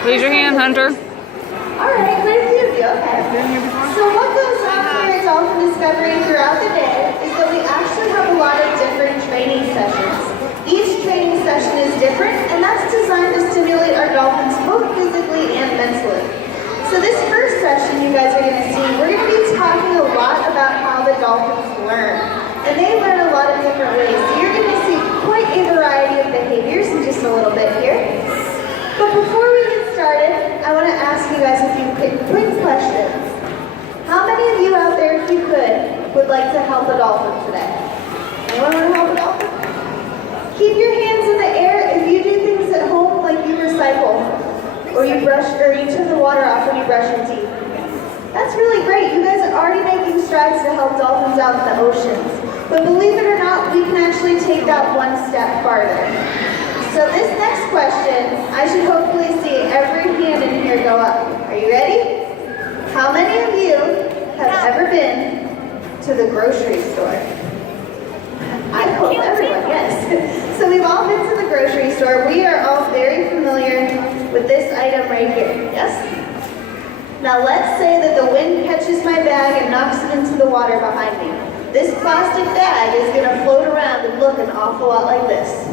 Raise your hand, Hunter. All right, quite a few of you, okay. So what goes on here at Dolphin Discovery throughout the day is that we actually have a lot of different training sessions. Each training session is different, and that's designed to stimulate our dolphins both physically and mentally. So this first session you guys are going to see, we're going to be talking a lot about how the dolphins learn. And they learn a lot of different ways. So you're going to see quite a variety of behaviors in just a little bit here. But before we get started, I want to ask you guys a few quick questions. How many of you out there, if you could, would like to help a dolphin today? Anyone want to help a dolphin? Keep your hands in the air if you do things at home like you recycle, or you turn the water off when you brush your teeth. That's really great. You guys are already making strides to help dolphins out in the oceans. But believe it or not, we can actually take that one step farther. So this next question, I should hopefully see every hand in here go up. Are you ready? How many of you have ever been to the grocery store? I hope everyone, yes. So we've all been to the grocery store. We are all very familiar with this item right here, yes? Now let's say that the wind catches my bag and knocks it into the water behind me. This plastic bag is going to float around and look an awful lot like this.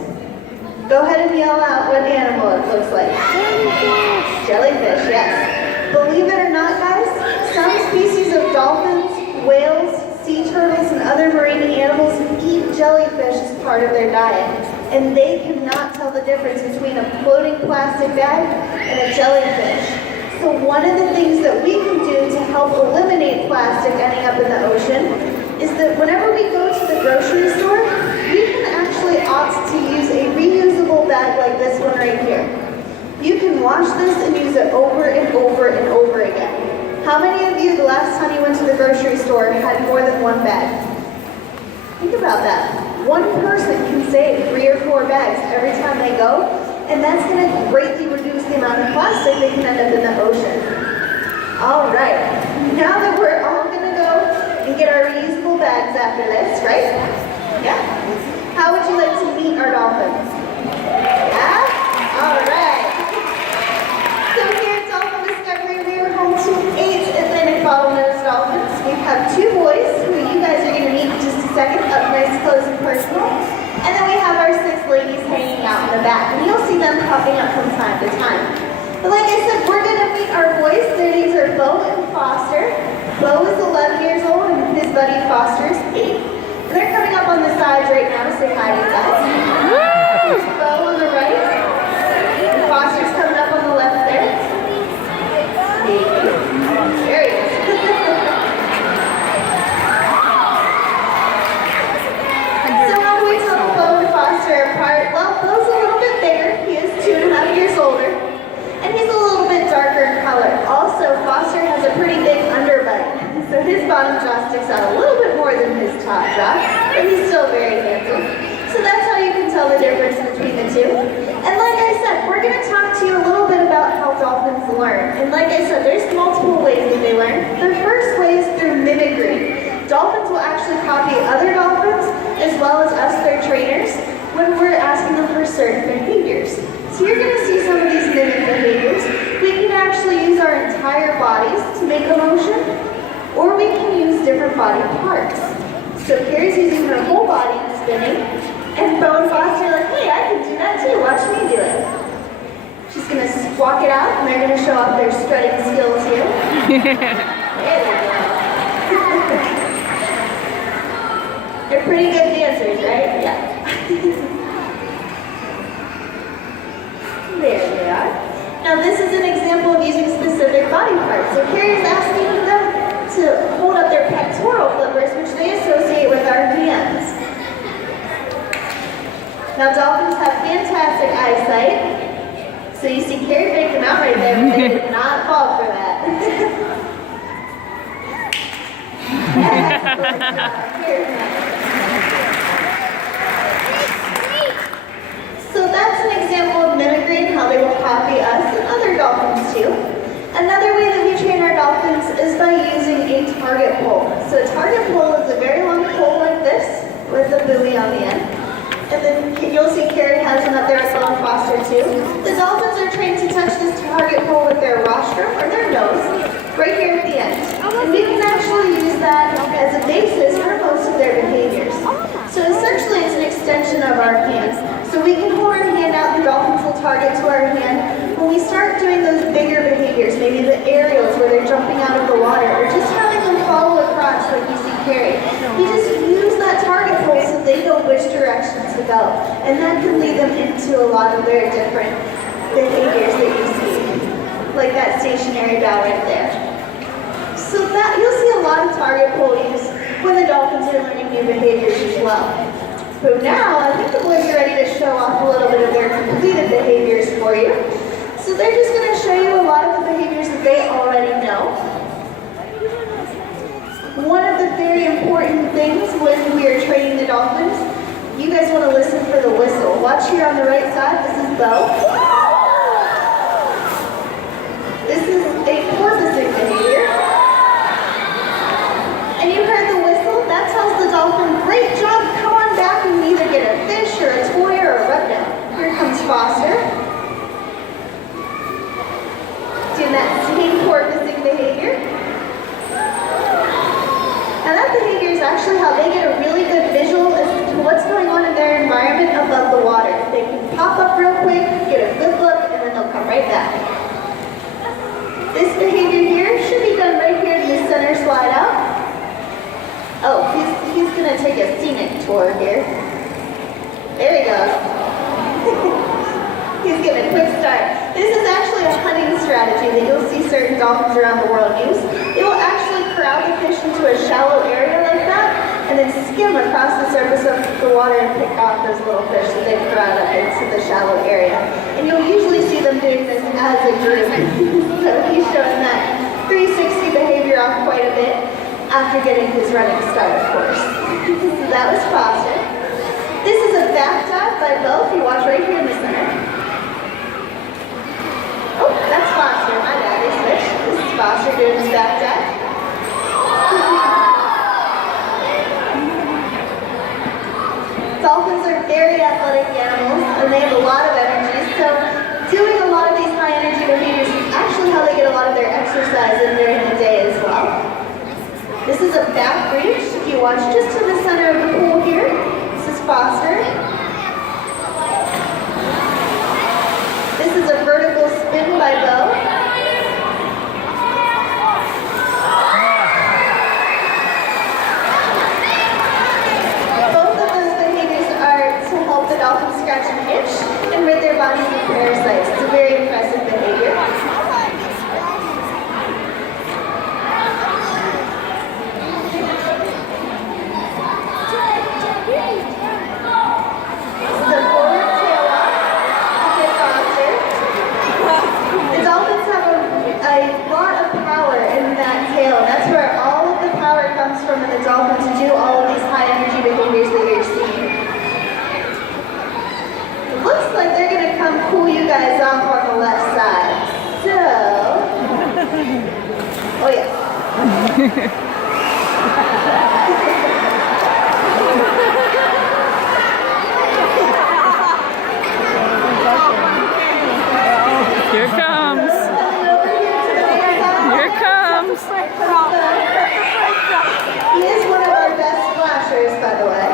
Go ahead and yell out what animal it looks like. Jellyfish. Jellyfish, yes. Believe it or not, guys, some species of dolphins, whales, sea turtles, and other marine animals eat jellyfish as part of their diet. And they cannot tell the difference between a floating plastic bag and a jellyfish. So one of the things that we can do to help eliminate plastic ending up in the ocean is that whenever we go to the grocery store, we can actually opt to use a reusable bag like this one right here. You can wash this and use it over and over and over again. How many of you, the last time you went to the grocery store, had more than one bag? Think about that. One person can save 3 or 4 bags every time they go, and that's going to greatly reduce the amount of plastic that can end up in the ocean. All right, now that we're all going to go and get our reusable bags after this, right? Yeah? How would you like to meet our dolphins? Yeah? All right. So here at Dolphin Discovery, we are home to 8 Atlantic bottlenose dolphins. We have 2 boys, who you guys are going to meet in just a second, up nice, close, and personal. And then we have our 6 ladies hanging out in the back, and you'll see them popping up from time to time. But like I said, we're going to meet our boys. Their names are Bo and Foster. Bo is 11 years old, and his buddy Foster is 8. And they're coming up on the sides right now to say hi to you guys. There's Bo on the right, and Foster's coming up on the left there. There he is. So how do we tell Bo and Foster apart? Well, Bo's a little bit bigger. He is 2.5 years older. And he's a little bit darker in color. Also, Foster has a pretty big underbite. So his bottom jaw sticks out a little bit more than his top jaw, but he's still very handsome. So that's how you can tell the difference between the two. And like I said, we're going to talk to you a little bit about how dolphins learn. And like I said, there's multiple ways that they learn. The first way is through mimicry. Dolphins will actually copy other dolphins, as well as us, their trainers, when we're asking them for certain behaviors. So you're going to see some of these mimic behaviors. We can actually use our entire bodies to make a motion, or we can use different body parts. So Carrie's using her whole body and spinning, and Bo and Foster are like, hey, I can do that too, watch me do it. She's going to walk it out, and they're going to show off their strutting skills here. There they go. They're pretty good dancers, right? Yeah. There they are. Now this is an example of using specific body parts. So Carrie's asking them to hold up their pectoral flippers, which they associate with our hands. Now dolphins have fantastic eyesight. So you see Carrie faked them out right there, but they did not fall for that. So that's an example of mimicry and how they will copy us and other dolphins too. Another way that we train our dolphins is by using a target pole. So a target pole is a very long pole like this with a buoy on the end. And then you'll see Carrie has one up there as well, Foster too. The dolphins are trained to touch this target with their rostrum or their nose right here at the end. And we can actually use that as a basis for most of their behaviors. So essentially it's an extension of our hand. So we can hold our hand out, the dolphins will target to our hand. When we start doing those bigger behaviors, maybe the aerials where they're jumping out of the water, or just having them follow a crotch like you see Carrie, we just use that target pole so they know which direction to go. And that can lead them into a lot of their different behaviors that you see, like that stationary bow right there. So that you'll see a lot of target pole use when the dolphins are learning new behaviors as well. So now I think the boys are ready to show off a little bit of their completed behaviors for you. So they're just going to show you a lot of the behaviors that they already know. One of the very important things when we are training the dolphins, you guys want to listen for the whistle. Watch here on the right side, this is Bo. This is a porpoising behavior. And you heard the whistle? That tells the dolphin, great job, come on back and either get a fish or a toy or a rubdown. Here comes Foster. Doing that same porpoising behavior. Now that behavior is actually how they get a really good visual as to what's going on in their environment above the water. They can pop up real quick, get a good look, and then they'll come right back. This behavior here should be done right here in the center slide out. Oh, he's going to take a scenic tour here. There he goes. He's getting a quick start. This is actually a hunting strategy that you'll see certain dolphins around the world use. They will actually corral the fish into a shallow area like that, and then skim across the surface of the water and pick off those little fish that they've corralled up into the shallow area. And you'll usually see them doing this as a group. So he's showing that 360 behavior off quite a bit after getting his running start, of course. So that was Foster. This is a back dive by Bo, if you watch right here in the center. Oh, that's Foster, my bad, they switched. This is Foster doing his back dive. Dolphins are very athletic animals, and they have a lot of energy, so doing a lot of these high energy behaviors is actually how they get a lot of their exercise in during the day as well. This is a back reach. If you watch just to the center of the pool here, this is Foster. This is a vertical spin by Bo. Both of those behaviors are to help the dolphin scratch and itch and rid their bodies of parasites. It's a very impressive behavior. From the dolphin to do all of these high energy behaviors that you're seeing. It looks like they're going to come cool you guys off on the left side. So, oh yeah. Here it comes. Here it comes. He is one of our best splashers, by the way.